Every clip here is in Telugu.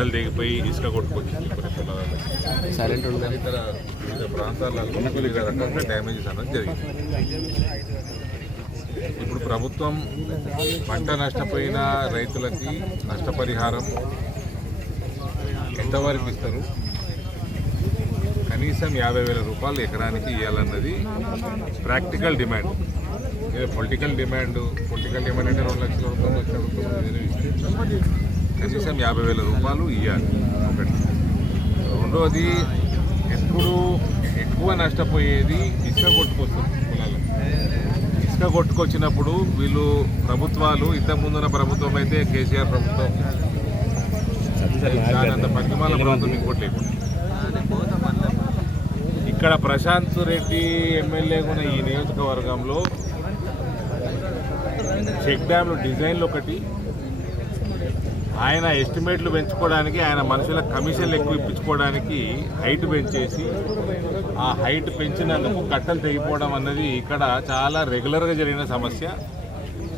కట్టలు దిగిపోయి ఇసుక కొట్టుకొచ్చింది కొన్ని పొలాలలో, ఇతర వివిధ ప్రాంతాలలో వివిధ రకాల డ్యామేజెస్ అన్నది జరిగింది. ఇప్పుడు ప్రభుత్వం పంట నష్టపోయిన రైతులకి నష్టపరిహారం ఎంతవరకు ఇస్తారు? కనీసం 50,000 రూపాయలు ఎకరానికి ఇవ్వాలన్నది ప్రాక్టికల్ డిమాండ్. పొలిటికల్ డిమాండ్ అంటే 2 లక్షల రూపాయలు వచ్చినప్పుడు కనీసం 50,000 రూపాయలు ఇవ్వాలి ఒకటి. రెండోది, ఎప్పుడు ఎక్కువ నష్టపోయేది ఇసుక కొట్టుకొస్తుంది పొలాల్లో. ఇసుక కొట్టుకొచ్చినప్పుడు వీళ్ళు ప్రభుత్వాలు, ఇంతకుముందున్న ప్రభుత్వం అయితే కేసీఆర్ ప్రభుత్వం దానంత పరిమాణ ప్రభుత్వం ఇంకోటి లేకుండా, ఇక్కడ ప్రశాంత్ రెడ్డి ఎమ్మెల్యేగా ఉన్న ఈ నియోజకవర్గంలో చెక్ డ్యామ్లు డిజైన్లు ఒకటి, ఆయన ఎస్టిమేట్లు పెంచుకోవడానికి, ఆయన మనుషుల కమిషన్లు ఎక్కువ ఇప్పించుకోవడానికి హైట్ పెంచేసి, ఆ హైట్ పెంచినందుకు కట్టలు తెగిపోవడం అన్నది ఇక్కడ చాలా రెగ్యులర్గా జరిగిన సమస్య.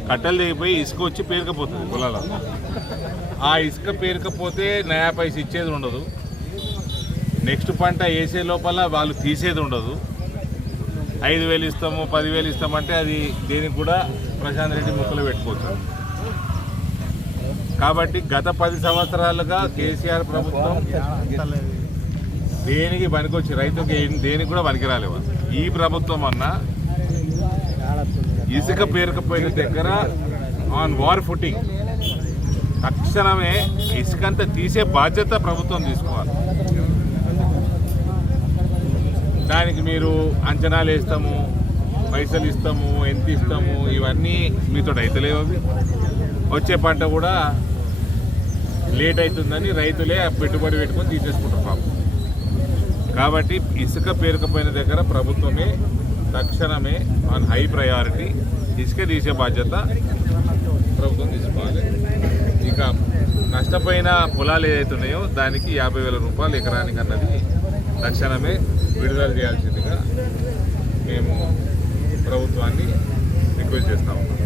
కట్టలు తెగిపోయి ఇసుక వచ్చి పేరుకపోతుంది పొలాలలో. ఆ ఇసుక పేరుకపోతే నయా పైస ఇచ్చేది ఉండదు, నెక్స్ట్ పంట వేసే లోపల వాళ్ళు తీసేది ఉండదు. 5,000 ఇస్తాము 10,000 ఇస్తామంటే అది దేనికి కూడా ప్రశాంత్ రెడ్డి ముక్కలు పెట్టుకోవచ్చు. కాబట్టి గత 10 సంవత్సరాలుగా కేసీఆర్ ప్రభుత్వం దేనికి పనికొచ్చి రైతుకి దేనికి కూడా పనికిరాలేవా. ఈ ప్రభుత్వం అన్నా ఇసుక పేరుకపోయిన దగ్గర ఆన్ వార్ ఫుటింగ్ తక్షణమే ఇసుకంతా తీసే బాధ్యత ప్రభుత్వం తీసుకోవాలి. దానికి మీరు అంచనాలు వేస్తాము, పైసలు ఇస్తాము, ఎంత ఇస్తాము, ఇవన్నీ మీతో అయితలేవు. అవి వచ్చే పంట కూడా లేట్ అవుతుందని రైతులే పెట్టుబడి పెట్టుకొని తీసేసుకుంటారు పాపం. కాబట్టి ఇసుక పేరుకపోయిన దగ్గర ప్రభుత్వమే తక్షణమే ఆన్ హై ప్రయారిటీ ఇసుక తీసే బాధ్యత ప్రభుత్వం తీసుకోవాలి. ఇక నష్టపోయిన పొలాలు ఏదైతున్నాయో దానికి 50,000 రూపాయలు ఎకరానికి అన్నది తక్షణమే విడుదల చేయాల్సిందిగా మేము ప్రభుత్వాన్ని రిక్వెస్ట్ చేస్తా ఉన్నాం.